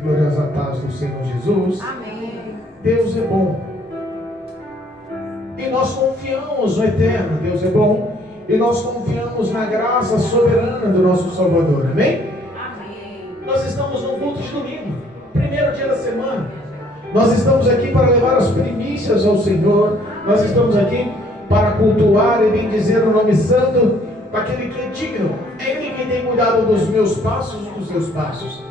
Gloriosa paz do Senhor Jesus. Amém. Deus é bom. E nós confiamos no eterno. Deus é bom. E nós confiamos na graça soberana do nosso Salvador. Amém? Amém. Nós estamos no culto de domingo, primeiro dia da semana. Nós estamos aqui para levar as primícias ao Senhor. Nós estamos aqui para cultuar e bendizer o nome santo daquele que é digno. É Ele que tem cuidado dos meus passos e dos seus passos.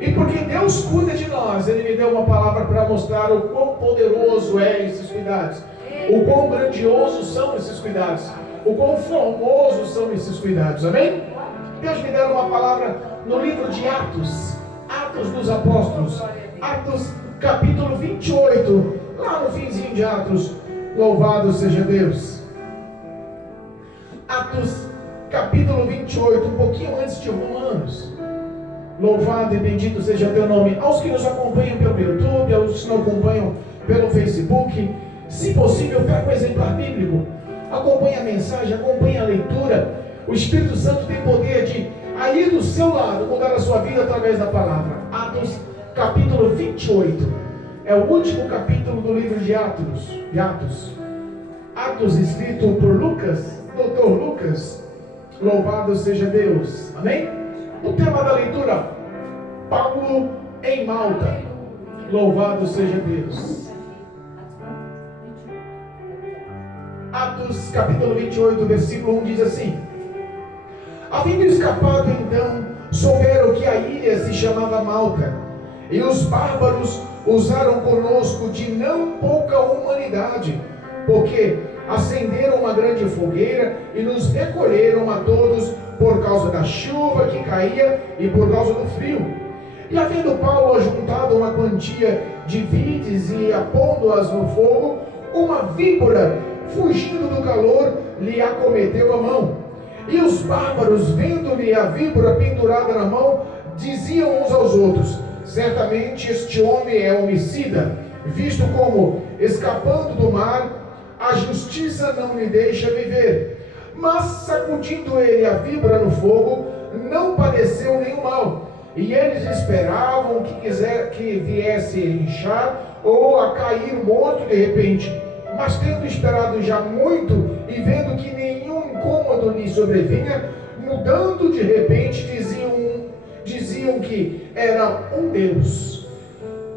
E porque Deus cuida de nós, Ele me deu uma palavra para mostrar o quão poderoso é esses cuidados, o quão grandiosos são esses cuidados, o quão formosos são esses cuidados. Amém? Deus me deu uma palavra no livro de Atos, Atos dos Apóstolos, Atos capítulo 28, lá no finzinho de Atos. Louvado seja Deus. Atos capítulo 28, um pouquinho antes de Romanos. Louvado e bendito seja teu nome. Aos que nos acompanham pelo YouTube, aos que nos acompanham pelo Facebook, se possível, pega um exemplar bíblico, acompanhe a mensagem, acompanhe a leitura. O Espírito Santo tem poder de, aí do seu lado, mudar a sua vida através da palavra. Atos capítulo 28 é o último capítulo do livro de Atos. Atos escrito por Lucas, Dr. Lucas. Louvado seja Deus. Amém? O tema da leitura: Paulo em Malta. Louvado seja Deus. Atos capítulo 28, versículo 1 diz assim: havendo escapado então, souberam que a ilha se chamava Malta, e os bárbaros usaram conosco de não pouca humanidade, porque acenderam uma grande fogueira e nos recolheram a todos por causa da chuva que caía e por causa do frio. E havendo Paulo ajuntado uma quantia de vides e apondo-as no fogo, uma víbora, fugindo do calor, lhe acometeu a mão. E os bárbaros, vendo-lhe a víbora pendurada na mão, diziam uns aos outros: certamente este homem é homicida, visto como, escapando do mar, a justiça não lhe deixa viver. Mas sacudindo ele a víbora no fogo, não padeceu nenhum mal. E eles esperavam que viesse a inchar ou a cair morto de repente. Mas tendo esperado já muito e vendo que nenhum incômodo lhe sobrevinha, mudando de repente, diziam que era um Deus.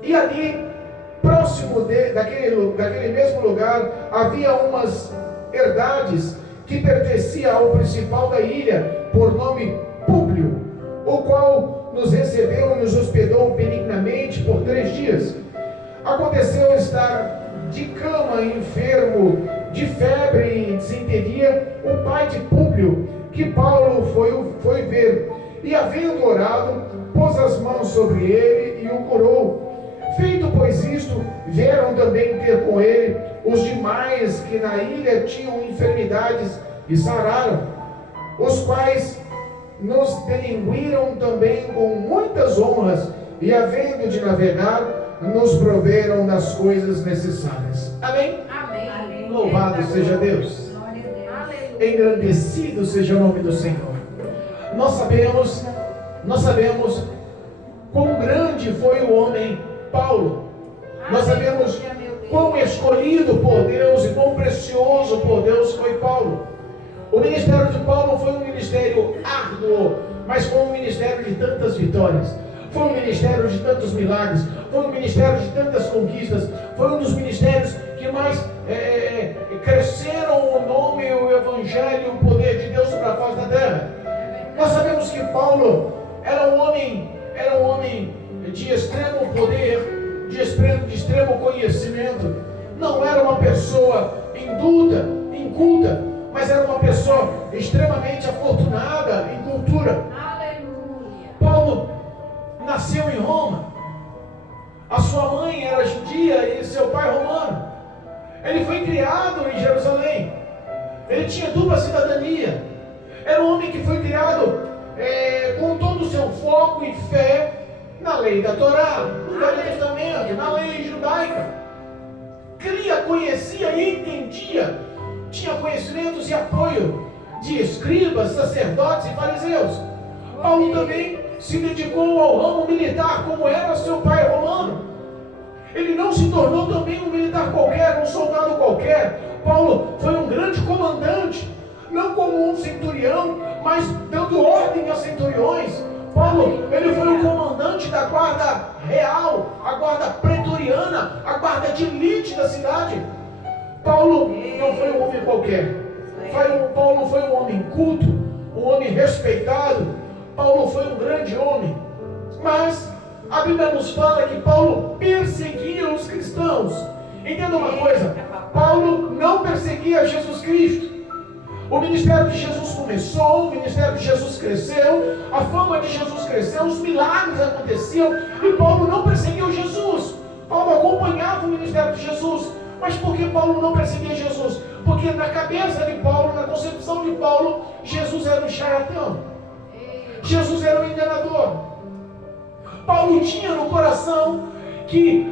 E ali, próximo daquele mesmo lugar, havia umas herdades que pertencia ao principal da ilha, por nome Públio, o qual nos recebeu e nos hospedou benignamente por 3 dias. Aconteceu estar de cama, enfermo, de febre e desinteria, o pai de Públio, que Paulo foi ver, e havendo orado, pôs as mãos sobre ele e o curou. Feito pois isto, vieram também ter com ele os demais que na ilha tinham enfermidades e sararam, os quais nos delinguiram também com muitas honras, e havendo de navegar, nos proveram das coisas necessárias. Amém? Amém. Louvado seja Deus. Engrandecido seja o nome do Senhor. Nós sabemos quão grande foi o homem Paulo. Nós sabemos quão escolhido por Deus e quão precioso por Deus foi Paulo. O ministério de Paulo foi um ministério árduo, mas foi um ministério de tantas vitórias, foi um ministério de tantos milagres, foi um ministério de tantas conquistas, foi um dos ministérios que mais cresceram o nome, o evangelho, o poder de Deus sobre a face da terra. Nós sabemos que Paulo era um homem de extremo poder, de extremo conhecimento. Não era uma pessoa inculta, mas era uma pessoa extremamente afortunada em cultura. Aleluia. Paulo nasceu em Roma. A sua mãe era judia e seu pai romano. Ele foi criado em Jerusalém. Ele tinha dupla cidadania. Era um homem que foi criado com todo o seu foco e fé na lei da Torá, no Velho Testamento, na lei judaica. Conhecia e entendia, tinha conhecimentos e apoio de escribas, sacerdotes e fariseus. Paulo também se dedicou ao ramo militar, como era seu pai romano. Ele não se tornou também um militar qualquer, um soldado qualquer. Paulo foi um grande comandante, não como um centurião, mas dando ordem a centuriões. Paulo, ele foi o comandante da guarda real, a guarda pretoriana, a guarda de elite da cidade. Paulo não foi um homem qualquer. Paulo foi um homem culto, um homem respeitado. Paulo foi um grande homem. Mas a Bíblia nos fala que Paulo perseguia os cristãos. Entenda uma coisa: Paulo não perseguia Jesus Cristo. O ministério de Jesus começou, o ministério de Jesus cresceu, a fama de Jesus cresceu, os milagres aconteciam, e Paulo não perseguiu Jesus. Paulo acompanhava o ministério de Jesus. Mas por que Paulo não perseguia Jesus? Porque na cabeça de Paulo, na concepção de Paulo, Jesus era um charlatão. Jesus era um enganador. Paulo tinha no coração que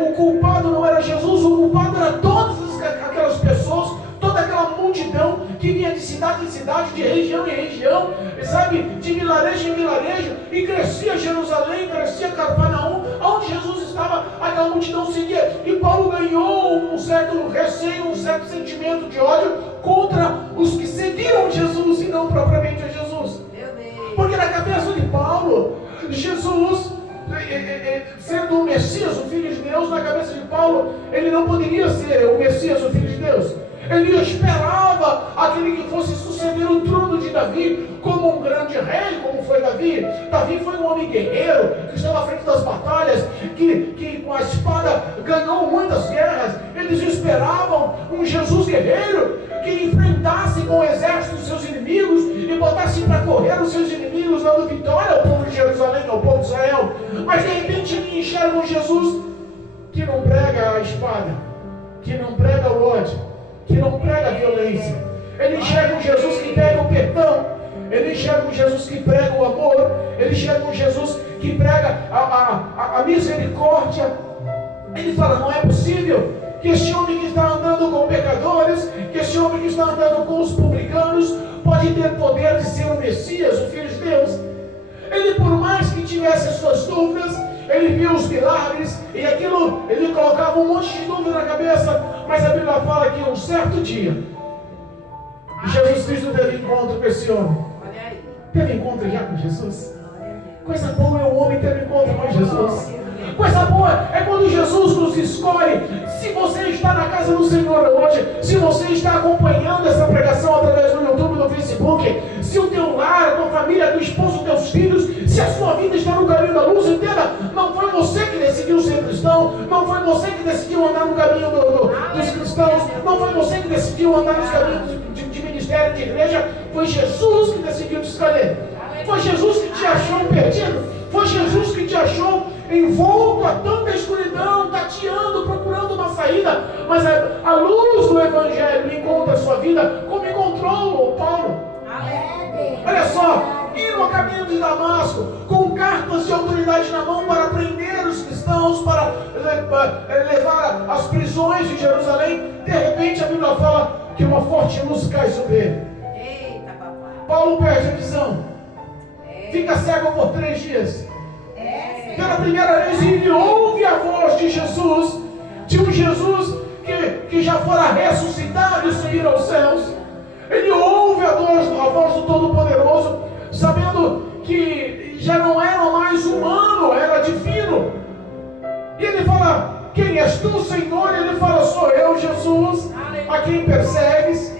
o culpado não era Jesus, o culpado era todas aquelas pessoas, toda aquela multidão que vinha de cidade em cidade, de região em região, sabe, de vilarejo em vilarejo, e crescia Jerusalém, crescia Cafarnaum, onde Jesus estava, aquela multidão seguia, e Paulo ganhou um certo receio, um certo sentimento de ódio contra os que seguiram Jesus e não propriamente a Jesus. Porque na cabeça de Paulo, Jesus, sendo o Messias, o Filho de Deus, na cabeça de Paulo, ele não poderia ser o Messias, o Filho de Deus. Ele esperava aquele que fosse suceder o trono de Davi como um grande rei, como foi Davi. Davi foi um homem guerreiro, que estava à frente das batalhas, que com a espada ganhou muitas guerras. Eles esperavam um Jesus guerreiro que enfrentasse com o exército os seus inimigos e botasse para correr os seus inimigos, dando vitória ao povo de Jerusalém, ao povo de Israel. Mas de repente eles enxergam um Jesus que não prega a espada, que não prega o ódio, que não prega a violência. Ele enxerga um Jesus que prega o perdão. Ele enxerga um Jesus que prega o amor. Ele enxerga um Jesus que prega a misericórdia. Ele fala: não é possível que este homem que está andando com pecadores, que este homem que está andando com os publicanos, pode ter poder de ser o Messias, o Filho de Deus. Ele, por mais que tivesse as suas dúvidas, ele via os milagres, e aquilo, ele colocava um monte de dúvida na cabeça. Mas a Bíblia fala que um certo dia, Jesus Cristo teve encontro com esse homem. Teve encontro já com Jesus? Coisa boa é o homem ter encontro com Jesus. Coisa boa é quando Jesus nos escolhe. Se você está na casa do Senhor hoje, se você está acompanhando essa pregação através do YouTube, do Facebook, se o teu lar, a tua família, teu esposo, teus filhos, se a sua vida está no caminho da luz, entenda, não foi você que decidiu ser cristão, não foi você que decidiu andar no caminho dos cristãos, não foi você que decidiu andar nos caminhos de ministério, de igreja, foi Jesus que decidiu te escolher. Foi Jesus que te achou perdido, foi Jesus que te achou envolto a tanta escuridão, tateando, procurando uma saída. Mas a luz do Evangelho encontra a sua vida, como encontrou o Paulo. Olha só, indo a caminho de Damasco, com cartas de autoridade na mão para prender os cristãos, para levar às prisões de Jerusalém. De repente a Bíblia fala que uma forte luz cai sobre ele. Eita, papai. Paulo perde a visão, fica cego por 3 dias. Pela primeira vez ele ouve a voz de Jesus, de um Jesus que já fora ressuscitado e subir aos céus. Ele ouve a voz do Todo-Poderoso, sabendo que já não era mais humano, era divino. E ele fala: quem és tu, Senhor? E ele fala: sou eu, Jesus, a quem persegues.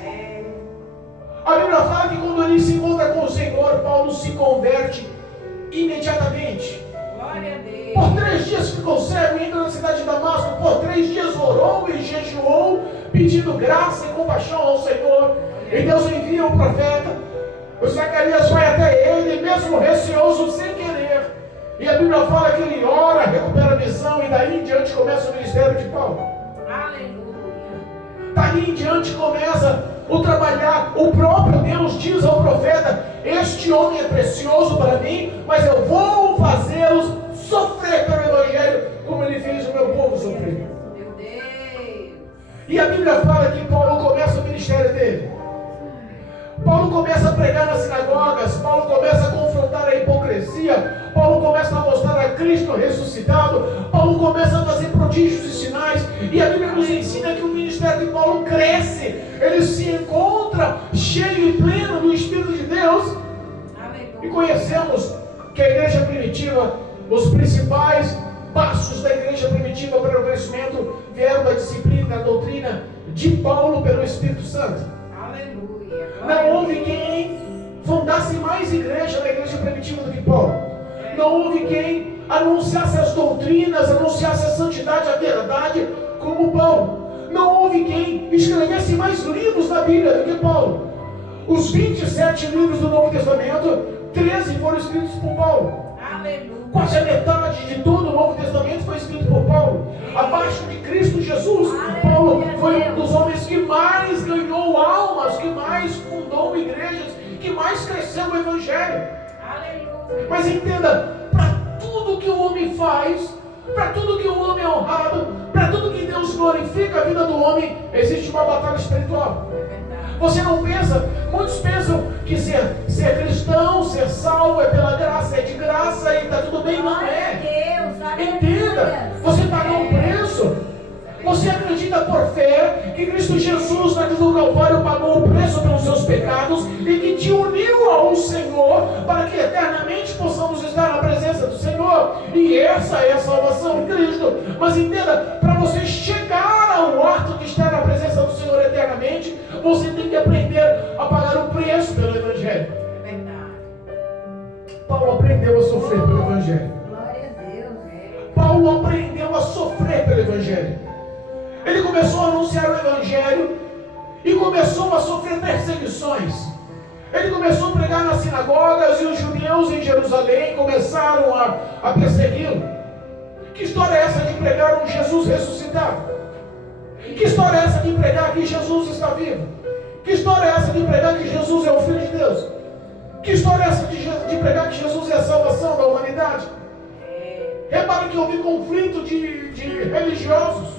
A Bíblia fala que quando ele se encontra com o Senhor, Paulo se converte imediatamente. Por 3 dias ficou cego, entra na cidade de Damasco. Por 3 dias orou e jejuou, pedindo graça e compaixão ao Senhor. E Deus envia um profeta. O Zacarias vai até ele, mesmo receoso, sem querer. E a Bíblia fala que ele ora, recupera a visão, e daí em diante começa o ministério de Paulo. Aleluia. Daí em diante começa o trabalhar. O próprio Deus diz ao profeta: este homem é precioso para mim, mas eu vou fazê-los sofrer pelo Evangelho, como ele fez o meu povo sofrer. Meu Deus. E a Bíblia fala que Paulo começa o ministério dele. Paulo começa a pregar nas sinagogas. Paulo começa a confrontar a hipocrisia. aparecia, Paulo começa a mostrar a Cristo ressuscitado, Paulo começa a fazer prodígios e sinais, e a Bíblia nos ensina que o ministério de Paulo cresce, ele se encontra cheio e pleno do Espírito de Deus. E conhecemos que a igreja primitiva, os principais passos da igreja primitiva para o crescimento vieram da disciplina, da doutrina de Paulo pelo Espírito Santo. Aleluia. Não houve quem fundasse mais igreja na igreja primitiva do que Paulo. Não houve quem anunciasse as doutrinas, anunciasse a santidade, a verdade, como Paulo. Não houve quem escrevesse mais livros da Bíblia do que Paulo. Os 27 livros do Novo Testamento, 13 foram escritos por Paulo. Aleluia. Quase a metade de todo o Novo Testamento foi escrito por Paulo. Abaixo de Cristo Jesus, Paulo foi um dos homens que mais ganhou almas, que mais fundou igrejas, que mais cresceu o Evangelho. Aleluia. Mas entenda, para tudo que o homem faz, para tudo que o homem é honrado, para tudo que Deus glorifica a vida do homem, existe uma batalha espiritual. Você não pensa, muitos pensam que ser cristão, ser salvo é pela graça, é de graça e está tudo bem. Não é. Entenda, você pagou um preço. Você acredita por fé que Cristo Jesus na cruz do Calvário pagou o preço pelos seus pecados e que te uniu ao Senhor para que eternamente possamos estar na presença do Senhor. E essa é a salvação em Cristo. Mas entenda, para você chegar ao ato de estar na presença do Senhor eternamente, você tem que aprender a pagar o preço pelo Evangelho. É verdade. Paulo aprendeu a sofrer pelo Evangelho. Glória a Deus. Paulo aprendeu a sofrer pelo Evangelho. Ele começou a anunciar o Evangelho e começou a sofrer perseguições. Ele começou a pregar nas sinagogas e os judeus em Jerusalém começaram a persegui-lo. Que história é essa de pregar um Jesus ressuscitado? Que história é essa de pregar que Jesus está vivo? Que história é essa de pregar que Jesus é o Filho de Deus? Que história é essa de pregar que Jesus é a salvação da humanidade? Repare que houve conflito de religiosos.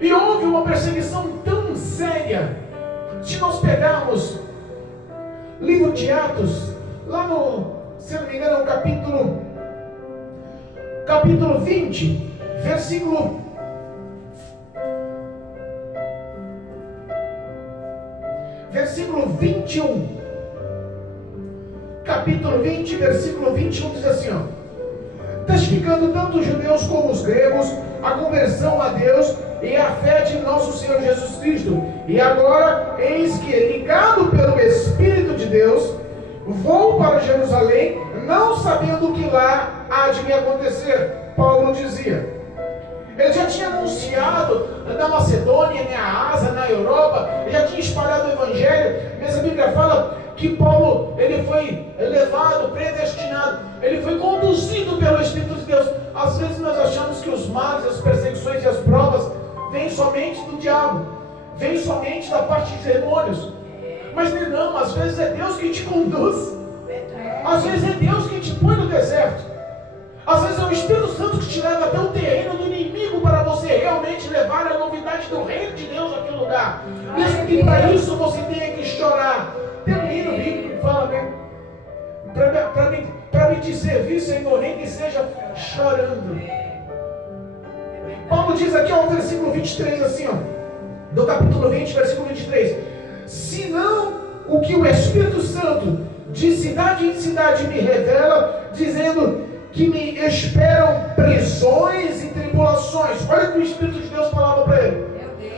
E houve uma perseguição tão séria. Se nós pegarmos livro de Atos, lá no, se não me engano, capítulo 20, versículo 21. Capítulo 20, versículo 21 diz assim, ó: testificando tanto os judeus como os gregos a conversão a Deus e a fé de nosso Senhor Jesus Cristo. E agora, eis que, ligado pelo Espírito de Deus, vou para Jerusalém, não sabendo o que lá há de me acontecer. Paulo dizia. Ele já tinha anunciado na Macedônia, na Ásia, na Europa, ele já tinha espalhado o Evangelho, mas a Bíblia fala que Paulo, ele foi levado, predestinado, ele foi conduzido pelo Espírito de Deus. Às vezes nós achamos que os males, as perseguições e as provas vêm somente do diabo, vêm somente da parte de demônios, mas não, às vezes é Deus que te conduz, às vezes é Deus que te põe no deserto, às vezes é o Espírito Santo que te leva até o terreno do inimigo para você realmente levar a novidade do reino de Deus àquele lugar, mesmo que para isso você tenha que chorar. Tem um hino bíblico que fala, né? Para me te servir, Senhor, nem que seja chorando. Paulo diz aqui, ó, no versículo 23, assim, ó, do capítulo 20, versículo 23: senão o que o Espírito Santo de cidade em cidade me revela, dizendo que me esperam prisões e tribulações. Olha o que o Espírito de Deus falava para ele.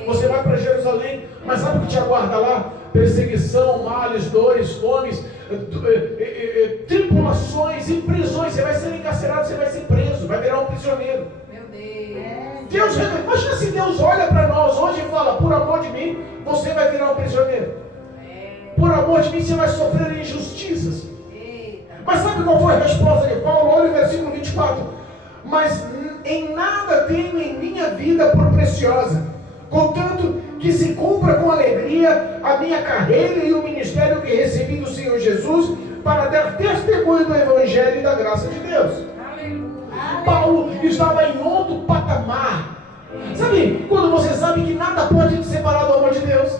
Você vai para Jerusalém, mas sabe o que te aguarda lá? Perseguição, males, dores, fomes, tribulações e prisões. Você vai ser encarcerado, você vai ser preso, vai virar um prisioneiro. Meu Deus, imagina se Deus olha para nós hoje e fala: por amor de mim, você vai virar um prisioneiro. Por amor de mim, você vai sofrer injustiças. Mas sabe qual foi a resposta de Paulo? Olha o versículo 24: mas em nada tenho em minha vida por preciosa, contanto que se cumpra com alegria a minha carreira e o ministério que recebi do Senhor Jesus, para dar testemunho do Evangelho e da graça de Deus. Aleluia. Paulo estava em outro patamar. Sabe, quando você sabe que nada pode te separar do amor de Deus,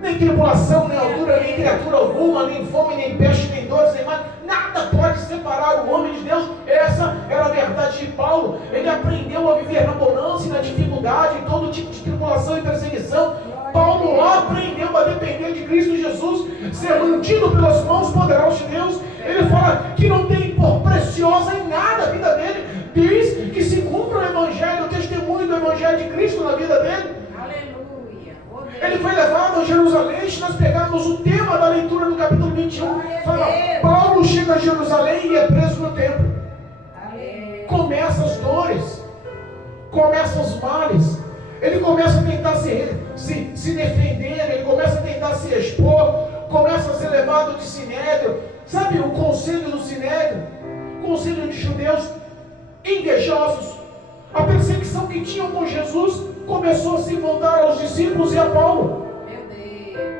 nem tribulação, nem altura, nem criatura alguma, nem fome, nem peste, nem competidores, nem mais. Nada pode separar o homem de Deus. Essa era a verdade de Paulo. Ele aprendeu a viver na bonança e na dificuldade, em todo tipo de tribulação e perseguição. Paulo aprendeu a depender de Cristo Jesus, ser mantido pelas mãos poderosas de Deus. Ele fala que não tem por preciosa em nada a vida dele, desde que se cumpra o Evangelho, o testemunho do Evangelho de Cristo na vida dele. Aleluia. Ele foi levado a Jerusalém. Se nós pegarmos o tema da leitura do capítulo 21, fala, Paulo chega a Jerusalém e é preso no templo. Começam as dores, começam os males. Ele começa a tentar se defender, ele começa a tentar se expor, começa a ser levado de sinédrio. Sabe o conselho do sinédrio? Conselho de judeus invejosos. A perseguição que tinham com Jesus começou a se voltar aos discípulos e a Paulo.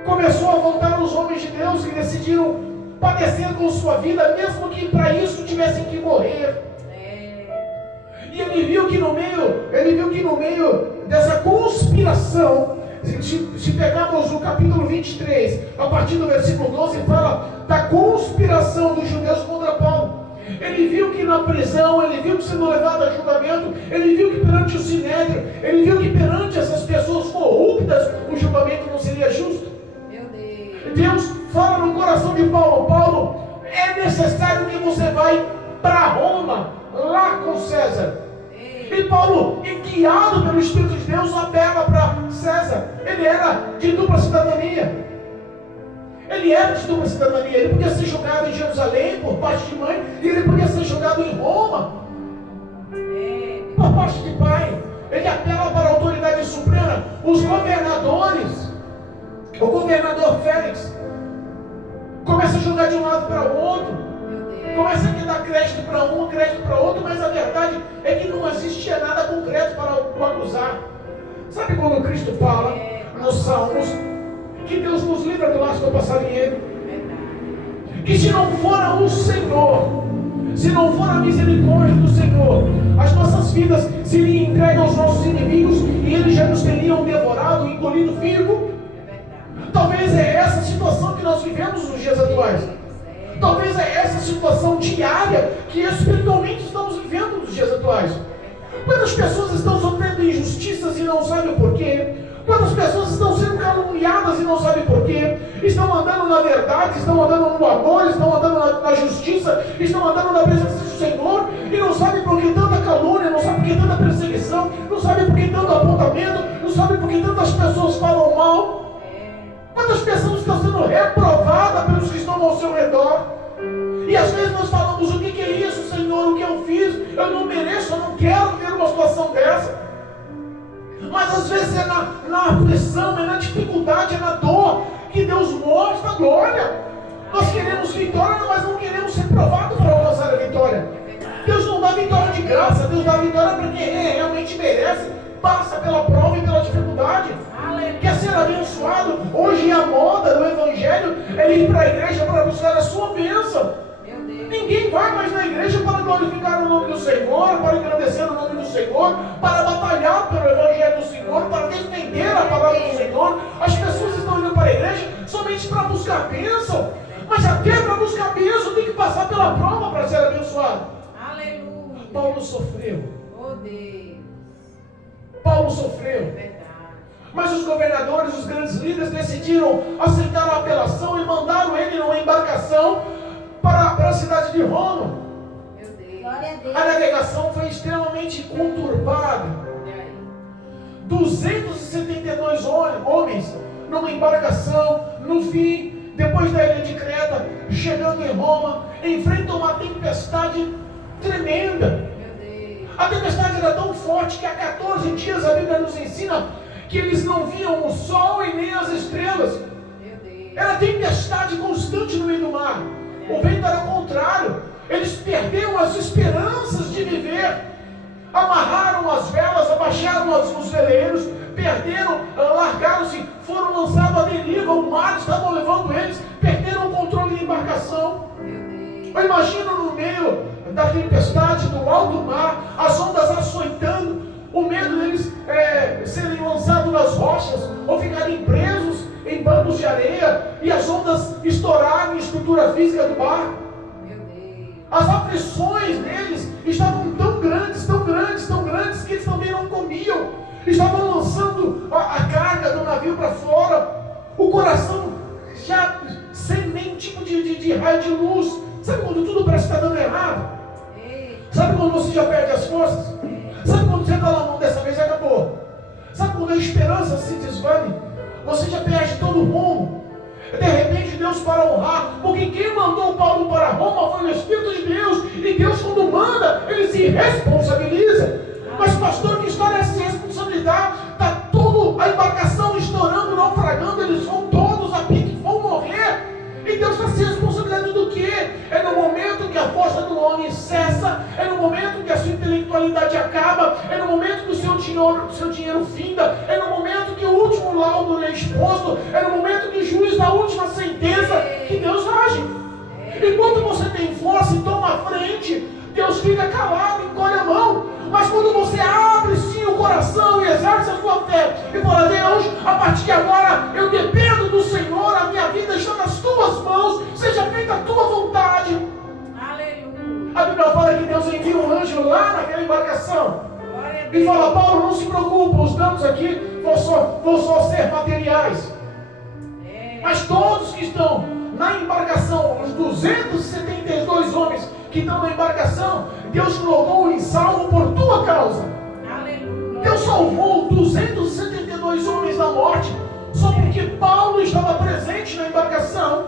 Começou a voltar aos homens de Deus que decidiram padecer com sua vida, mesmo que para isso tivessem que morrer. E ele viu que no meio dessa conspiração, se pegarmos o capítulo 23, a partir do versículo 12, fala da conspiração dos judeus contra Paulo. Ele viu que na prisão, ele viu que sendo levado a julgamento, ele viu que perante o sinédrio, ele viu que perante essas pessoas corruptas, o julgamento não seria justo. Deus fala no coração de Paulo: Paulo, é necessário que você vá para Roma, lá com César. E Paulo, guiado pelo Espírito de Deus, apela para César. Ele era de dupla cidadania. Ele podia ser julgado em Jerusalém por parte de mãe, e ele podia ser julgado em Roma por parte de pai. Ele apela para a autoridade suprema. Os governadores, o governador Félix, começa a julgar de um lado para o outro. Começa a dar crédito para um, crédito para outro, mas a verdade é que não existia nada concreto para o acusar. Sabe quando Cristo fala nos Salmos que Deus nos livra do laço do passarinheiro? Que se não for o Senhor, se não for a misericórdia do Senhor, as nossas vidas seriam entregues aos nossos inimigos e eles já nos teriam devorado, engolido vivo. Talvez é essa a situação que nós vivemos nos dias atuais. Talvez é essa situação diária que espiritualmente estamos vivendo nos dias atuais. Quantas pessoas estão sofrendo injustiças e não sabem o porquê? Quantas pessoas estão sendo caluniadas e não sabem porquê? Estão andando na verdade, estão andando no amor, estão andando na justiça, estão andando na presença do Senhor e não sabem por que tanta calúnia, não sabem por que tanta perseguição, não sabem por que tanto apontamento, não sabem por que tantas pessoas falam mal. Quantas pessoas estão sendo reprovadas pelos que estão ao seu redor? E às vezes nós falamos: o que é isso, Senhor? O que eu fiz? Eu não mereço, eu não quero ver uma situação dessa. Mas às vezes é na aflição, é na dificuldade, é na dor que Deus mostra a glória. Nós queremos vitória, mas não queremos ser provados para alcançar a vitória. Deus não dá vitória de graça, Deus dá vitória para quem realmente merece. Passa pela prova e pela dificuldade. Quer ser abençoado? Hoje a moda do Evangelho é ir para a igreja para buscar a sua bênção. Ninguém vai mais na igreja para glorificar o nome do Senhor, para engrandecer o nome do Senhor, para batalhar pelo Evangelho do Senhor, para defender a palavra do Senhor. As pessoas estão indo para a igreja somente para buscar bênção. Mas até para buscar bênção tem que passar pela prova para ser abençoado. Aleluia. Paulo sofreu. Oh Deus. Paulo sofreu. Mas os governadores, os grandes líderes decidiram aceitar a apelação e mandaram ele numa embarcação para a cidade de Roma. Meu Deus. A navegação foi extremamente conturbada. 272 homens numa embarcação, no fim, depois da ilha de Creta, chegando em Roma, enfrentam uma tempestade tremenda. A tempestade era tão forte que há 14 dias a Bíblia nos ensina que eles não viam o sol e nem as estrelas. Era tempestade constante no meio do mar. O vento era contrário. Eles perderam as esperanças de viver. Amarraram as velas, abaixaram os veleiros, perderam, largaram-se, foram lançados à deriva. O mar estava levando eles, perderam o controle da embarcação. Eu imagino no meio da tempestade, do alto mar, as ondas açoitando, o medo deles serem lançados nas rochas ou ficarem presos em em bancos de areia e as ondas estouraram em estrutura física do barco. Meu Deus. As aflições deles estavam tão grandes, tão grandes, tão grandes, que eles também não comiam. Estavam lançando a carga do navio para fora. O coração já sem nenhum tipo de raio de luz. Sabe quando tudo parece que está dando errado? Sabe quando você já perde as forças? Sabe quando você fala, não, dessa vez acabou? Sabe quando a esperança se desvane? Você já perde todo o rumo. De repente Deus para honrar, porque quem mandou Paulo para Roma foi o Espírito de Deus. E Deus, quando manda, ele se responsabiliza. Mas pastor, que história é essa de responsabilidade? Está toda a embarcação estourando, naufragando, eles vão todos a pique, vão morrer. E Deus está se responsabilizando do quê? É no momento que a força do homem cessa, é no momento que a sua intelectualidade acaba, é no momento que o seu dinheiro finda, é no momento que o último laudo é exposto, é no momento que o juiz dá a última sentença, que Deus age. Enquanto você tem força e toma a frente, Deus fica calado, encolhe a mão. Mas quando você abre sim o coração e exerce a sua fé e fala, Deus, a partir de agora eu dependo do Senhor, a minha vida está nas tuas mãos, seja feita a tua vontade. Aleluia. A Bíblia fala que Deus envia um anjo lá naquela embarcação e fala, Paulo, não se preocupa, os danos aqui vão só ser materiais. Mas todos que estão na embarcação, os 272 homens que estão na embarcação, Deus colocou em salvo por tua causa. Aleluia. Deus salvou 272 homens da morte, só porque Paulo estava presente na embarcação.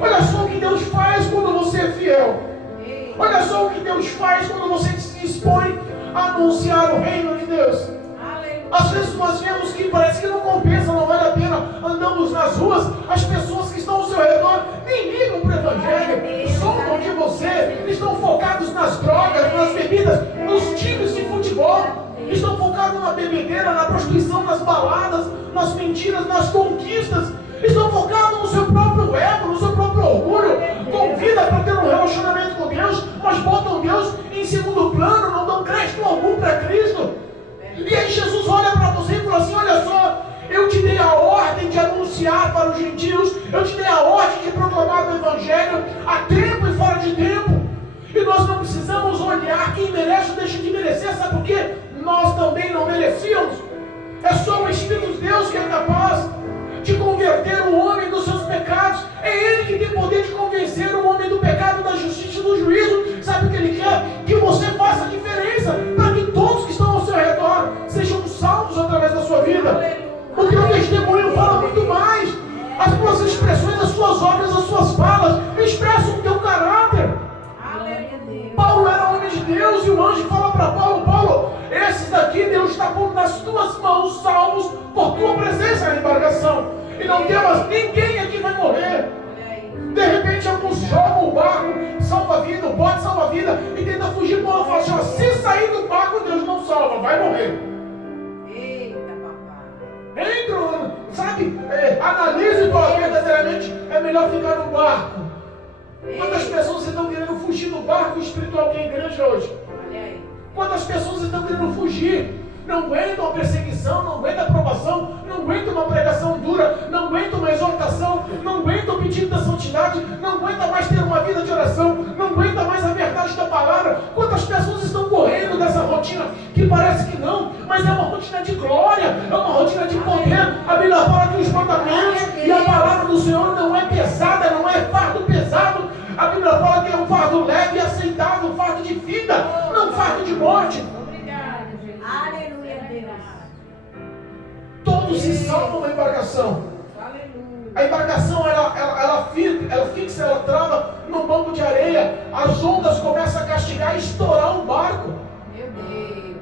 Olha só o que Deus faz quando você é fiel. Olha só o que Deus faz quando você se dispõe a anunciar o reino de Deus. Às vezes nós vemos que parece que não compensa, não vale a pena. Andamos nas ruas, as pessoas que estão ao seu redor nem ligam para o Evangelho, zombam de você, estão focados nas drogas, nas bebidas, nos times de futebol, estão focados na bebedeira, na prostituição, nas baladas, nas mentiras, nas conquistas, estão focados no seu próprio ego, no seu próprio orgulho. Convida para ter um relacionamento com Deus, mas botam Deus em segundo plano, não dão crédito algum para Cristo. E aí Jesus olha para você e fala assim, olha só, eu te dei a ordem de anunciar para os gentios, eu te dei a ordem de proclamar o Evangelho a tempo e fora de tempo. E nós não precisamos olhar quem merece ou deixa de merecer, sabe por quê? Nós também não merecíamos. É só o Espírito de Deus que é capaz de converter o homem dos seus pecados. É Ele que tem poder de convencer o homem do pecado, da justiça e do juízo. Sabe o que Ele quer? Que você faça a diferença, para que todos que estão ao seu redor sejam salvos através da sua vida. O teu testemunho fala muito mais. As tuas expressões, as suas obras, as suas falas expressam o teu caráter. Paulo era homem de Deus e o anjo fala para Paulo, Paulo, esses daqui Deus está pondo nas tuas mãos, salvos por tua presença na embarcação. E não temas, ninguém aqui vai morrer. De repente alguns jogam o barco, salva a vida, o bote salva a vida e tenta fugir. Paulo fala assim, se sair do barco Deus não salva, vai morrer. Eita, papai. Entra, sabe, analise e fala, verdadeiramente é melhor ficar no barco. Quantas pessoas estão querendo fugir do barco espiritual que é a igreja hoje? Olha aí. Quantas pessoas estão querendo fugir? Não aguentam a perseguição, não aguentam a provação, não aguentam uma pregação dura, não aguentam uma exortação, não aguentam o pedido da santidade, não aguentam mais ter uma vida de oração, não aguentam mais a verdade da palavra. Quantas pessoas estão correndo dessa rotina que parece que não, mas é uma rotina de glória, é uma rotina de poder. A Bíblia fala que os mandamentos e a palavra do Senhor não é pesada, não é fardo pesado. A Bíblia fala que é um fardo leve e aceitável, um fardo de vida, não um fardo de morte. Obrigada, Jesus. Aleluia, Deus. Todos se salvam na embarcação. Aleluia. A embarcação ela fixa, ela trava no banco de areia. As ondas começam a castigar e estourar o barco. Meu Deus.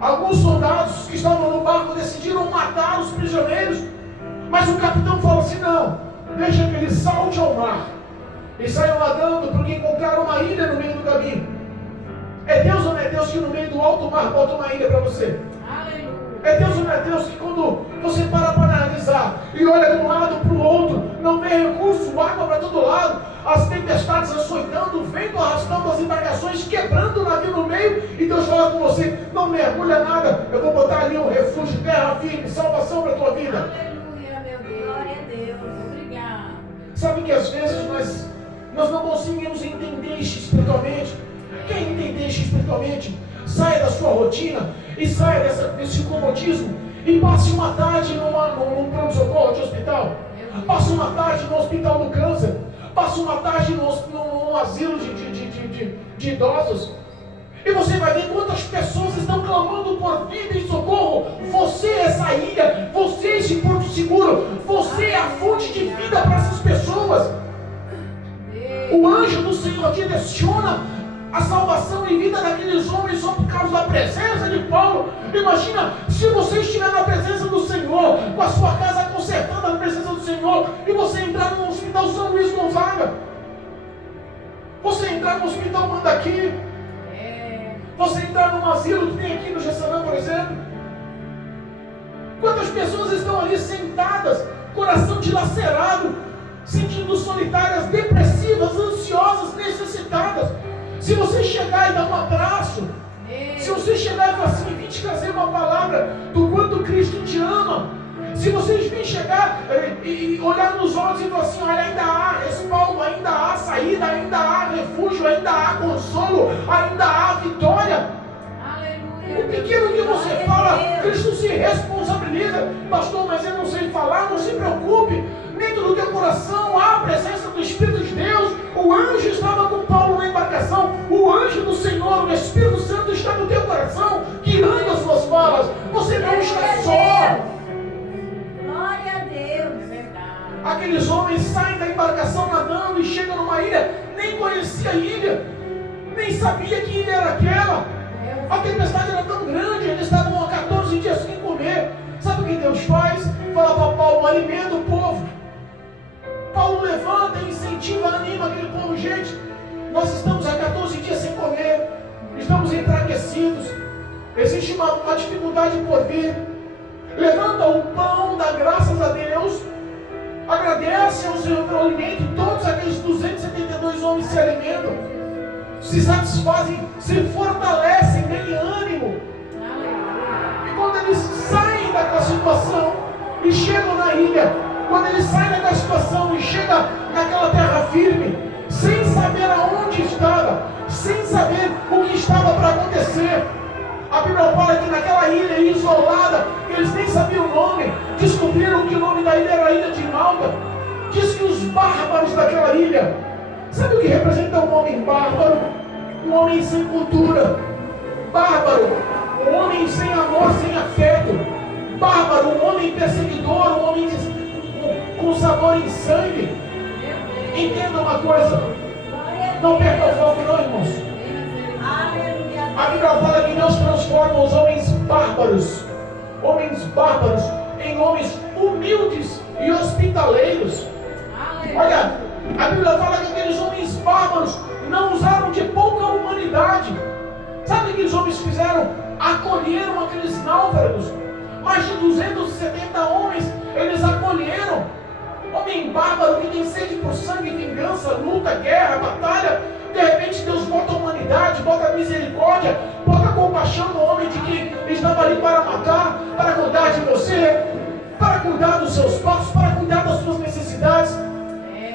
Alguns soldados que estavam no barco decidiram matar os prisioneiros. Mas o capitão falou assim, não, deixa que ele salte ao mar. E saiam nadando porque encontraram uma ilha no meio do caminho. É Deus ou não é Deus que no meio do alto mar bota uma ilha para você? Aleluia. É Deus ou não é Deus que quando você para analisar e olha de um lado para o outro, não vê recurso, água para todo lado, as tempestades açoitando, o vento arrastando as embarcações, quebrando o navio no meio, e Deus fala com você, não mergulha nada, eu vou botar ali um refúgio, terra firme, salvação para a tua vida. Aleluia, meu Deus. Glória a Sabe que às vezes nós não conseguimos entender isso espiritualmente. Quer entender isso espiritualmente? Saia da sua rotina e saia desse comodismo e passe uma tarde num pronto-socorro de hospital. Passe uma tarde no hospital do câncer. Passe uma tarde num asilo de idosos. E você vai ver quantas pessoas estão clamando por vida e socorro. Você é essa ilha, você é esse porto seguro, você é a fonte de vida para essas pessoas. O anjo do Senhor direciona a salvação e vida daqueles homens só por causa da presença de Paulo. Imagina se você estiver na presença do Senhor, com a sua casa consertada na presença do Senhor, e você entrar no hospital São Luís Gonzaga, você entrar no hospital Mandaqui, você entrar num asilo que tem aqui no Gessamã, por exemplo. Quantas pessoas estão ali sentadas, coração dilacerado, sentindo solitárias, depressivas, ansiosas, necessitadas. Se você chegar e dar um abraço, se você chegar e falar assim, vim te trazer uma palavra do quanto Cristo te ama, se vocês virem chegar e olhar nos olhos e falar assim, olha, ainda há respaldo, ainda há saída, ainda há refúgio, ainda há consolo, ainda há vitória. Aleluia. O pequeno que você fala, Cristo se responsabiliza. Pastor, mas eu não sei falar, não se preocupe. Dentro do teu coração há a presença do Espírito de Deus. O anjo estava com Paulo na embarcação. O anjo do Senhor, o Espírito Santo está no teu coração, guiando as suas falas. Você não está só. Glória a Deus. Aqueles homens saem da embarcação nadando e chegam numa ilha, nem conhecia a ilha, nem sabia que ilha era aquela. A tempestade era tão grande, eles estavam há 14 dias sem comer. Sabe o que Deus faz? Fala para Paulo, alimenta o povo. Paulo levanta, incentiva, anima aquele povo. Gente, nós estamos há 14 dias sem comer, estamos enfraquecidos, existe uma dificuldade por vir. Levanta o pão, dá graças a Deus, agradece ao Senhor pelo alimento. Todos aqueles 272 homens se alimentam, se satisfazem, se fortalecem, ganham ânimo. E quando eles saem daquela situação e chegam na ilha, quando eles saem daquela situação e chegam naquela terra firme, sem saber aonde estava, sem saber o que estava para acontecer, a Bíblia fala que naquela ilha isolada, eles nem sabiam o nome, descobriram que o nome da ilha era a Ilha de Malta. Diz que os bárbaros daquela ilha, sabe o que representa um homem bárbaro? Um homem sem cultura, bárbaro, um homem sem amor, sem afeto, bárbaro, um homem perseguidor, um homem com sabor em sangue. Entenda uma coisa, não perca o foco não, irmãos. A Bíblia fala que Deus transforma os homens bárbaros em homens humildes e hospitaleiros. Olha, a Bíblia fala que aqueles homens bárbaros não usaram de pouca humanidade. Sabe o que aqueles homens fizeram? Acolheram aqueles náufragos. Mais de 270 homens eles acolheram. Homem bárbaro que tem sede por sangue, vingança, luta, guerra, batalha. De repente Deus bota a humanidade, bota a misericórdia, bota a compaixão no homem de que estava ali para matar, para cuidar de você, para cuidar dos seus passos, para cuidar das suas necessidades.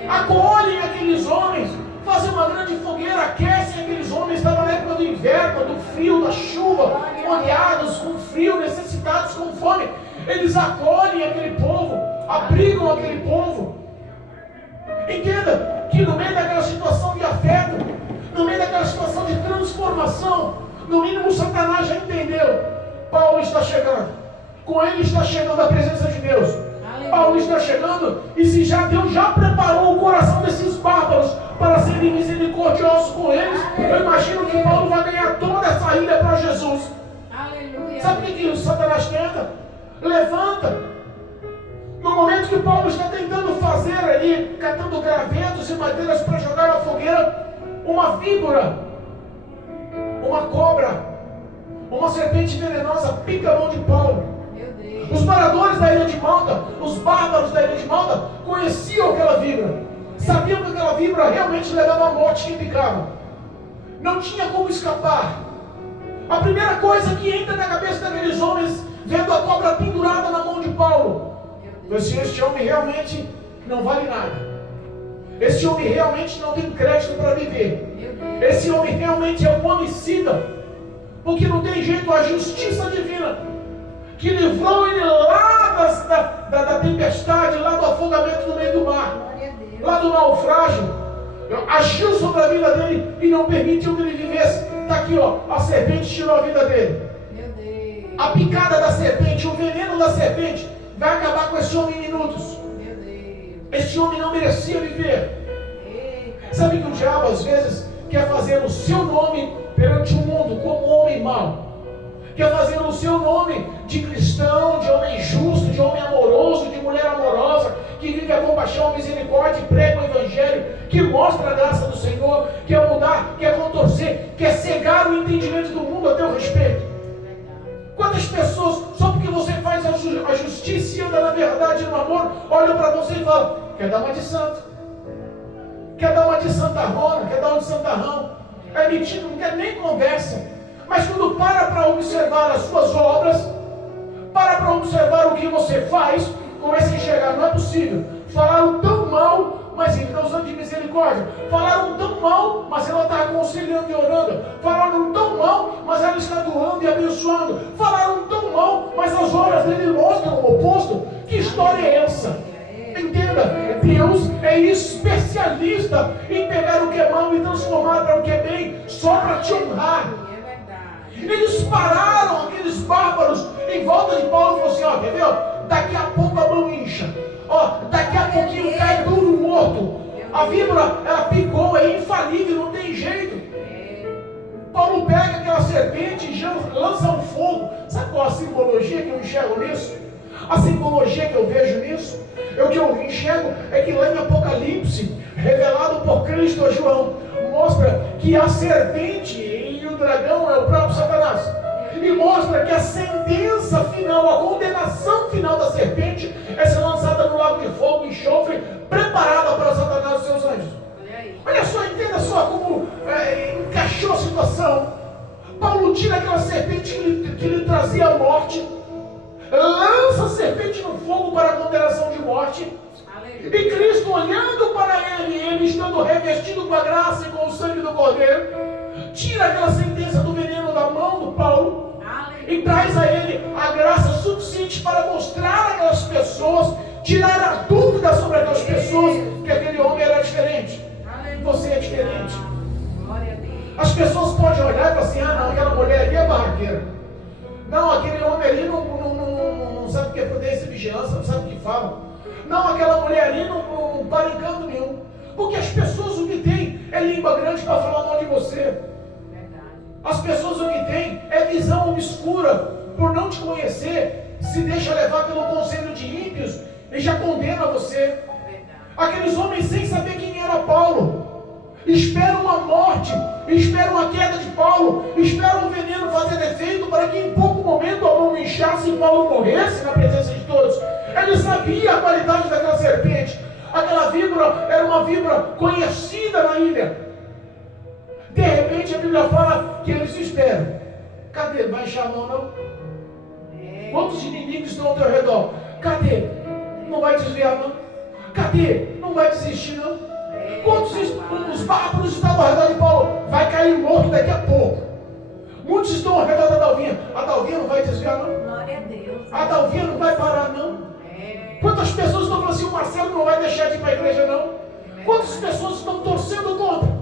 Acolhem aqueles homens, fazem uma grande fogueira, aquecem aqueles homens. Estava na época do inverno, do frio, da chuva, molhados, com frio, necessitados, com fome. Eles acolhem aquele povo, abrigam aquele povo. Entenda que no meio daquela situação de afeto, no meio daquela situação de transformação, no mínimo Satanás já entendeu. Paulo está chegando, com ele está chegando a presença de Deus. Paulo está chegando, e se já Deus já preparou o coração desses bárbaros para serem misericordiosos com eles, eu imagino que Paulo vai ganhar toda essa ilha para Jesus. Aleluia. Sabe o que o Satanás tenta? Levanta. No momento que Paulo está tentando fazer ali, catando gravetos e madeiras para jogar na fogueira, uma víbora, uma cobra, uma serpente venenosa pica a mão de Paulo. Os moradores da ilha de Malta, os bárbaros da ilha de Malta, conheciam aquela víbora, sabiam que aquela víbora realmente levava à morte quem picava. Não tinha como escapar. A primeira coisa que entra na cabeça daqueles homens, vendo a cobra pendurada na mão de Paulo, foi assim: este homem realmente não vale nada. Esse homem realmente não tem crédito para viver. Esse homem realmente é um homicida. Porque não tem jeito, a justiça divina que livrou ele lá da tempestade, lá do afogamento no meio do mar, lá do naufrágio, agiu sobre a vida dele e não permitiu que ele vivesse. Está aqui, ó, a serpente tirou a vida dele. A picada da serpente, o veneno da serpente vai acabar com esse homem em minutos. Esse homem não merecia viver. Sabe que o diabo às vezes quer fazer o seu nome perante o mundo como homem mau. Quer fazer o seu nome de cristão, de homem justo, de homem amoroso, de mulher amorosa, que vive a compaixão, a misericórdia, prega o evangelho, que mostra a graça do Senhor, quer mudar, quer contorcer, quer cegar o entendimento do mundo a teu respeito. Quantas pessoas, só porque você faz a justiça e anda na verdade e no amor, olham para você e falam, quer dar uma de santo, quer dar uma de santarrona, quer dar uma de santarrão, é metido, não quer nem conversa. Mas quando para observar as suas obras, para observar o que você faz, começa a enxergar, não é possível. Falaram tão mal, mas ele está usando de misericórdia. Falaram tão mal, mas ela está aconselhando e orando. Falaram tão mal, mas ela está doando e abençoando. Falaram tão mal, mas as obras dele mostram o oposto. Que história é essa? Entenda, Deus é especialista em pegar o que é mal e transformar para o que é bem, só para te honrar. Eles pararam, aqueles bárbaros, em volta de Paulo e falaram assim, ó, quer ver, ó, daqui a pouco a mão incha, ó, daqui a pouquinho cai duro morto. A víbora, ela picou, é infalível, não tem jeito. Paulo pega aquela serpente e lança um fogo. Sabe qual a simbologia que eu enxergo nisso? A simbologia que eu vejo nisso, o que eu enxergo é que lá em Apocalipse, revelado por Cristo a João, mostra que a serpente e o dragão é o próprio Satanás. E mostra que a sentença final, a condenação final da serpente é ser lançada no lago de fogo e enxofre, preparada para Satanás e seus anjos. Olha só, entenda só como encaixou a situação. Paulo tira aquela serpente que lhe trazia a morte, lança a serpente no fogo para a condenação de morte. E Cristo, olhando para ele estando revestido com a graça e com o sangue do Cordeiro, tira aquela sentença do veneno da mão do Paulo e traz a ele a graça suficiente para mostrar àquelas pessoas, tirar a dúvida sobre aquelas pessoas, que aquele homem era diferente. Você é diferente. As pessoas podem olhar e falar assim, ah não, aquela mulher ali é barraqueira. Não, aquele homem ali não sabe o que é prudência e vigilância, não sabe o que fala. Não, aquela mulher ali não para em canto nenhum. Porque as pessoas o que tem é língua grande para falar mal de você. As pessoas o que tem é visão obscura. Por não te conhecer, se deixa levar pelo conselho de ímpios e já condena você. Aqueles homens sem saber quem era Paulo esperam a morte, esperam a queda de Paulo, esperam o veneno fazer efeito para que em pouco momento a mão inchasse e Paulo morresse na presença de todos. Ele sabia a qualidade daquela serpente. Aquela víbora era uma víbora conhecida na ilha. De repente a Bíblia fala que eles esperam. Cadê? Vai encher a mão não? Quantos inimigos estão ao teu redor? Cadê? Não vai desviar não? Cadê? Não vai desistir não? Quantos os bárbaros estão ao redor de Paulo? Vai cair morto daqui a pouco. Muitos estão ao redor da Dalvinha. A Dalvinha não vai desviar não? Glória a Deus. A Dalvinha não vai parar não? Quantas pessoas estão falando assim, o Marcelo não vai deixar de ir para a igreja não? Quantas pessoas estão torcendo contra?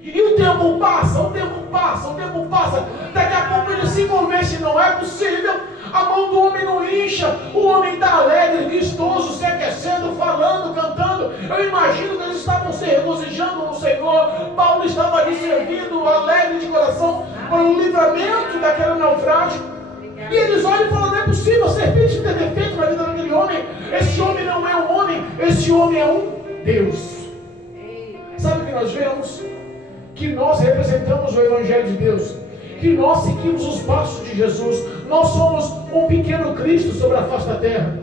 E o tempo passa, o tempo passa, o tempo passa. Daqui a pouco ele se convence, não é possível. A mão do homem não incha, o homem está alegre, vistoso, se aquecendo, falando, cantando. Eu imagino que eles estavam se regozijando no Senhor. Paulo estava ali servindo, alegre de coração, por um livramento daquele naufrágio. E eles olham e falam, não é possível, a serpente ter defeito na vida daquele homem. Esse homem não é um homem, esse homem é um Deus. Sabe o que nós vemos? Que nós representamos o Evangelho de Deus, que nós seguimos os passos de Jesus. Nós somos um pequeno Cristo sobre a face da terra.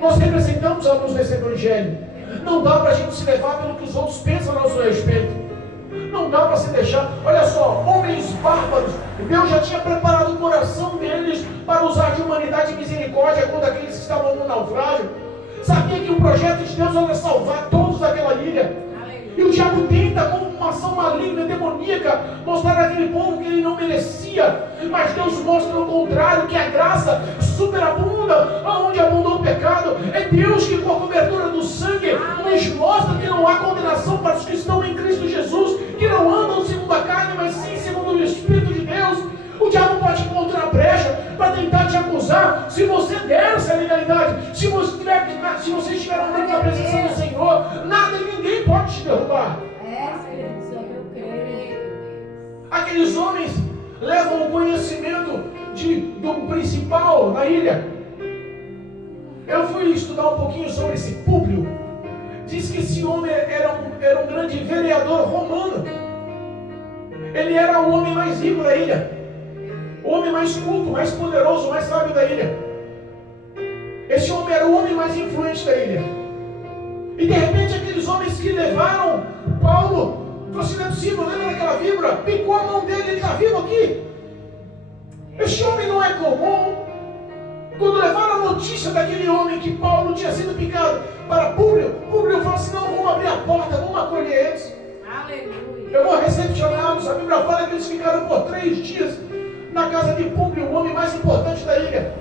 Nós representamos a luz desse Evangelho. Não dá para a gente se levar pelo que os outros pensam a nosso respeito. Não dá para se deixar. Olha só, homens bárbaros, Deus já tinha preparado o coração deles para usar de humanidade e misericórdia contra aqueles que estavam no naufrágio. sabia que o projeto de Deus era salvar todos daquela ilha. E o diabo tenta, com uma ação maligna, demoníaca, mostrar àquele povo que ele não merecia. Mas Deus mostra o contrário, que a graça superabunda onde abundou o pecado. É Deus que, com a cobertura do sangue, nos mostra que não há condenação para os que estão em Cristo Jesus, que não andam segundo a carne, mas sim segundo o Espírito de Deus. O diabo pode encontrar brecha para tentar te acusar se você der essa legalidade. Se você estiver andando na presença do Senhor, nada e ninguém pode te derrubar. Aqueles homens levam o conhecimento do principal na ilha. Eu fui estudar um pouquinho sobre esse Públio. Diz que esse homem era um grande vereador romano. Ele era o homem mais rico da ilha. O homem mais culto, mais poderoso, mais sábio da ilha. Esse homem era o homem mais influente da ilha. E de repente aqueles homens que levaram Paulo, falou assim, não é possível, lembra daquela víbora? Picou a mão dele, ele está vivo aqui. Esse homem não é comum. Quando levaram a notícia daquele homem que Paulo tinha sido picado para Públio falou assim, não, vamos abrir a porta, vamos acolher eles. Aleluia. Eu vou recepcioná-los. A Bíblia fala que eles ficaram por 3 dias na casa de Públio, o homem mais importante da ilha.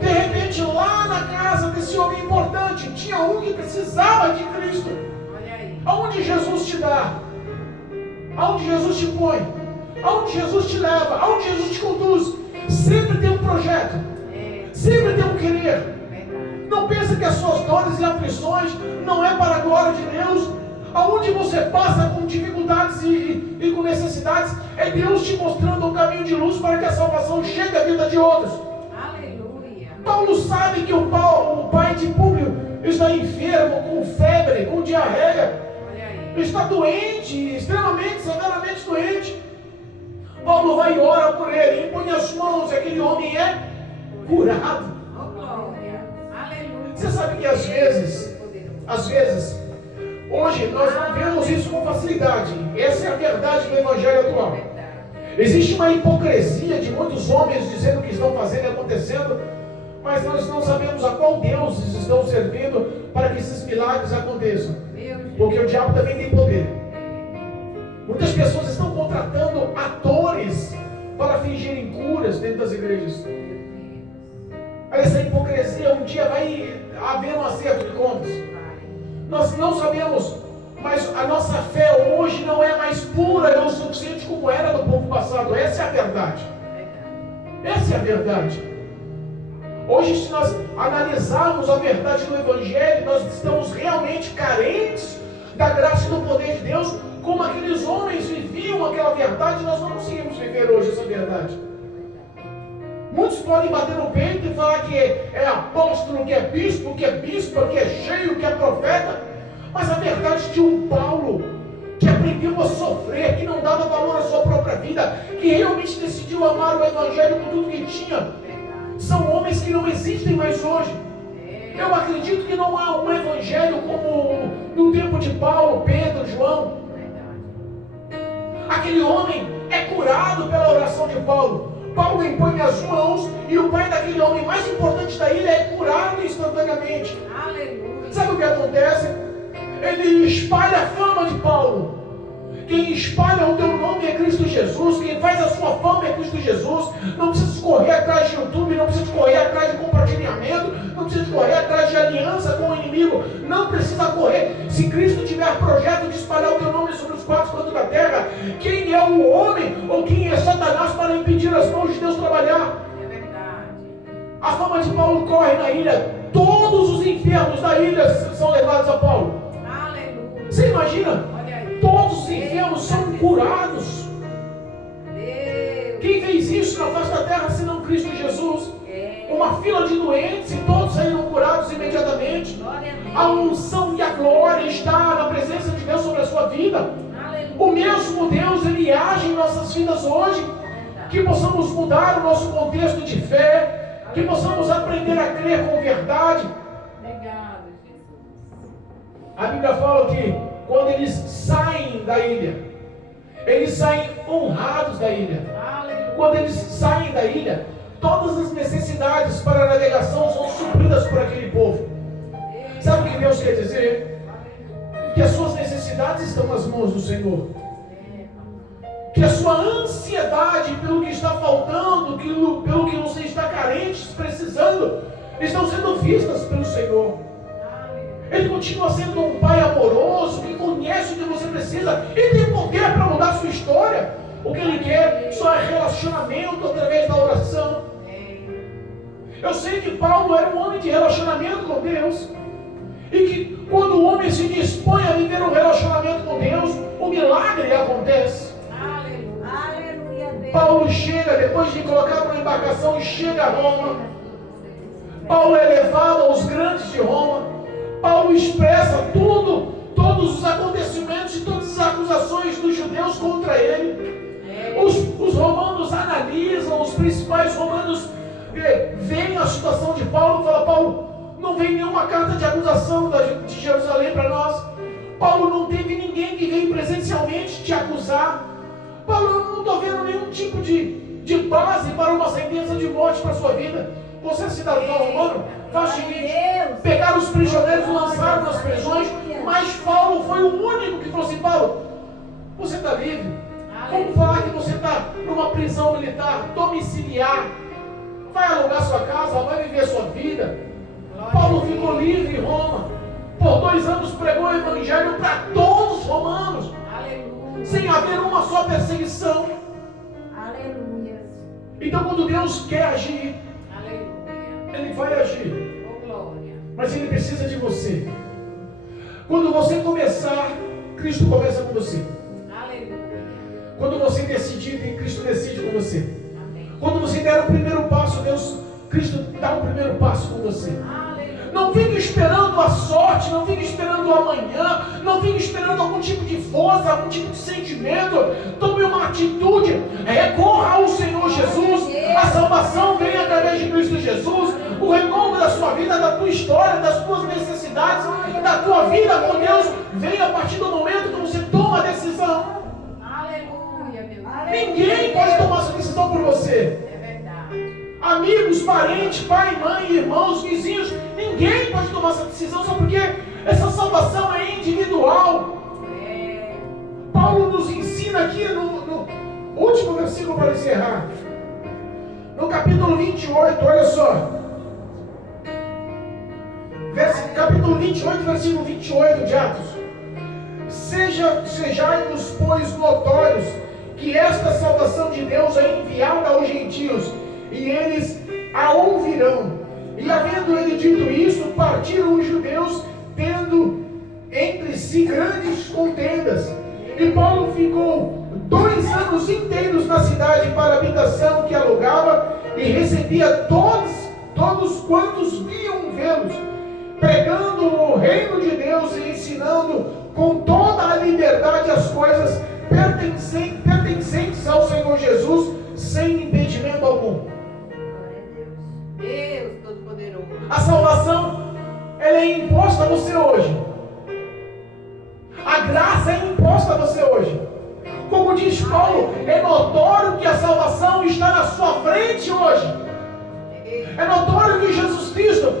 De repente, lá na casa desse homem importante, tinha um que precisava de Cristo. Aonde Jesus te dá? Aonde Jesus te põe? Aonde Jesus te leva? Aonde Jesus te conduz? Sempre tem um projeto. Sempre tem um querer. Não pense que as suas dores e aflições não é para a glória de Deus. Aonde você passa com dificuldades e com necessidades, é Deus te mostrando um caminho de luz para que a salvação chegue à vida de outros. Aleluia. Paulo sabe que o pai de Públio está enfermo, com febre, com diarreia. Está doente, extremamente, severamente doente. Paulo vai e ora por ele, impõe as mãos, e aquele homem é curado. Você sabe que às vezes, hoje nós não vemos isso com facilidade. Essa é a verdade do Evangelho atual. Existe uma hipocrisia de muitos homens dizendo que estão fazendo e acontecendo, mas nós não sabemos a qual Deus estão servindo para que esses milagres aconteçam. Porque o diabo também tem poder. Muitas pessoas estão contratando atores para fingirem curas dentro das igrejas. Essa hipocrisia um dia vai haver um acerto de contas. Nós não sabemos, mas a nossa fé hoje não é mais pura e o suficiente como era no povo passado. Essa é a verdade. Essa é a verdade. Hoje, se nós analisarmos a verdade do Evangelho, nós estamos realmente carentes da graça e do poder de Deus. Como aqueles homens viviam aquela verdade, nós não conseguimos viver hoje essa verdade. Muitos podem bater no peito e falar que é apóstolo, que é bispo, que é cheio, que é profeta. Mas a verdade de um Paulo, que aprendeu a sofrer, que não dava valor à sua própria vida, que realmente decidiu amar o Evangelho com tudo que tinha, são homens que não existem mais hoje. Eu acredito que não há um Evangelho como no tempo de Paulo, Pedro, João. Aquele homem é curado pela oração de Paulo. Paulo impõe as mãos e o pai daquele homem mais importante da ilha é curado instantaneamente. Aleluia. Sabe o que acontece? Ele espalha a fama de Paulo. Quem espalha o teu nome é Cristo Jesus. Quem faz a sua fama é Cristo Jesus. Não precisa correr atrás de YouTube, não precisa correr atrás de compartilhamento, não precisa correr atrás de aliança com o inimigo. Não precisa correr. Se Cristo tiver projeto de espalhar o teu nome sobre os 4 cantos da terra, quem é o homem ou quem é Satanás para impedir as mãos de Deus trabalhar? É verdade. A fama de Paulo corre na ilha. Todos os enfermos da ilha são levados a Paulo. Aleluia. Você imagina? Todos os enfermos são curados. Quem fez isso na face da terra senão Cristo Jesus? Uma fila de doentes e todos saíram curados imediatamente. A unção e a glória está na presença de Deus sobre a sua vida. O mesmo Deus, Ele age em nossas vidas hoje. Que possamos mudar o nosso contexto de fé, que possamos aprender a crer com verdade. Obrigado, Jesus. A Bíblia fala que quando eles saem da ilha, eles saem honrados da ilha. Quando eles saem da ilha, todas as necessidades para a navegação são supridas por aquele povo. Sabe o que Deus quer dizer? Que as suas necessidades estão nas mãos do Senhor. Que a sua ansiedade pelo que está faltando, pelo que você está carente, precisando, estão sendo vistas pelo Senhor. Ele continua sendo um pai amoroso, que conhece o que você precisa e tem poder para mudar a sua história. O que Ele quer só é relacionamento através da oração. Eu sei que Paulo era um homem de relacionamento com Deus. E que quando o homem se dispõe a viver um relacionamento com Deus, o milagre acontece. Paulo chega, depois de colocar uma embarcação, chega a Roma. Paulo é levado aos grandes de Roma. Paulo expressa todos os acontecimentos e todas as acusações dos judeus contra ele. Os romanos analisam, os principais romanos veem a situação de Paulo e falam: Paulo, não vem nenhuma carta de acusação de Jerusalém para nós. Paulo, não teve ninguém que veio presencialmente te acusar. Paulo, eu não estou vendo nenhum tipo de base para uma sentença de morte para a sua vida. Você é cidadão romano? Faz o seguinte: pegaram os prisioneiros, lançaram nas prisões, mas Paulo foi o único que falou assim: Paulo, você está livre. Vamos falar que você está numa prisão militar, domiciliar. Vai alugar sua casa, vai viver a sua vida. Paulo ficou livre em Roma. Por 2 anos pregou o evangelho para todos os romanos. Aleluia. Sem haver uma só perseguição. Aleluia. Então quando Deus quer agir, aleluia, Ele vai agir. Oh, glória. Mas Ele precisa de você. Quando você começar, Cristo começa com você. Aleluia. Quando você decidir, Cristo decide com você. Amém. Quando você der o primeiro passo, Cristo dá o primeiro passo com você. Não fique esperando a sorte, não fique esperando o amanhã, não fique esperando algum tipo de força, algum tipo de sentimento. Tome uma atitude, recorra ao Senhor Jesus. A salvação vem através de Cristo Jesus. O renovo da sua vida, da tua história, das tuas necessidades, da tua vida com Deus, vem a partir do momento que você toma a decisão. Aleluia, meu Deus. Ninguém pode tomar essa decisão por você. Amigos, parentes, pai, mãe, irmãos, vizinhos, ninguém pode tomar essa decisão só porque essa salvação é individual. Paulo nos ensina aqui no último versículo para encerrar, no capítulo 28, olha só, capítulo 28, versículo 28 de Atos: Sejai-vos, pois, notórios que esta salvação de Deus é enviada aos gentios, e eles a ouvirão. E havendo ele dito isso, partiram os judeus, tendo entre si grandes contendas. E Paulo ficou 2 anos inteiros na cidade para a habitação que alugava, e recebia todos quantos vinham vê-los, pregando o reino de Deus e ensinando com toda a liberdade as coisas pertencentes ao Senhor Jesus, sem impedimento algum. Deus Todo-Poderoso. A salvação, ela é imposta a você hoje. A graça é imposta a você hoje. Como diz Paulo, é notório que a salvação está na sua frente hoje. É notório que Jesus Cristo,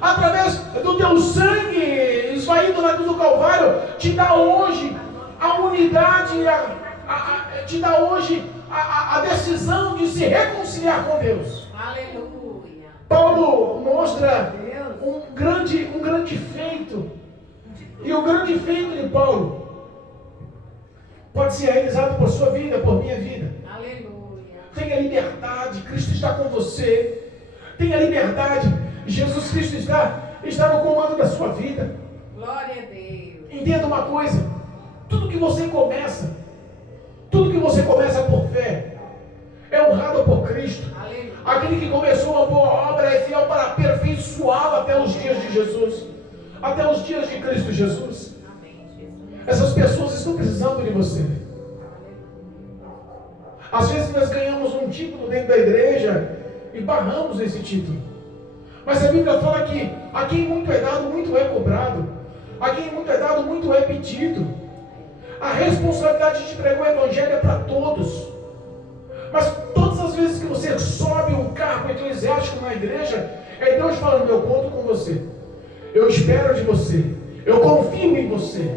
através do teu sangue esvaído na cruz do Calvário, te dá hoje a unidade, te dá hoje a decisão de se reconciliar com Deus. Aleluia. Paulo mostra um grande feito. E o grande feito de Paulo pode ser realizado por sua vida, por minha vida. Aleluia. Tenha liberdade, Cristo está com você. Tenha liberdade, Jesus Cristo está no comando da sua vida. Glória a Deus. Entenda uma coisa: tudo que você começa por fé, é honrado por Cristo. Aleluia. Aquele que começou uma boa obra é fiel para aperfeiçoá-la até os dias de Jesus, até os dias de Cristo Jesus. Amém, Jesus. Essas pessoas estão precisando de você. Às vezes nós ganhamos um título dentro da igreja e barramos esse título. Mas a Bíblia fala que a quem muito é dado, muito é cobrado. A quem muito é dado, muito é pedido. A responsabilidade de pregar o Evangelho é para todos. Mas todas as vezes que você sobe um cargo eclesiástico na igreja, é Deus falando: eu conto com você. Eu espero de você. Eu confio em você.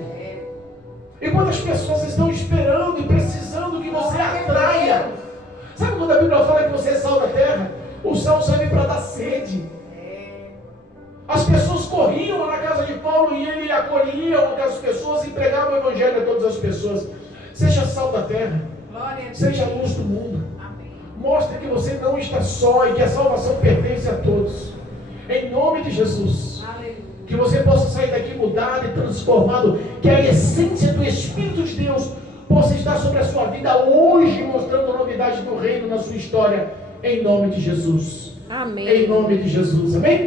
E quantas pessoas estão esperando e precisando que você atraia? Sabe quando a Bíblia fala que você é sal da terra? O sal serve para dar sede. As pessoas corriam na casa de Paulo e ele acolhia aquelas pessoas e pregava o evangelho a todas as pessoas. Seja sal da terra. Seja a luz do mundo. Mostre que você não está só e que a salvação pertence a todos. Em nome de Jesus. Que você possa sair daqui mudado e transformado. Que a essência do Espírito de Deus possa estar sobre a sua vida hoje, mostrando a novidade do reino na sua história. Em nome de Jesus. Amém. Em nome de Jesus. Amém?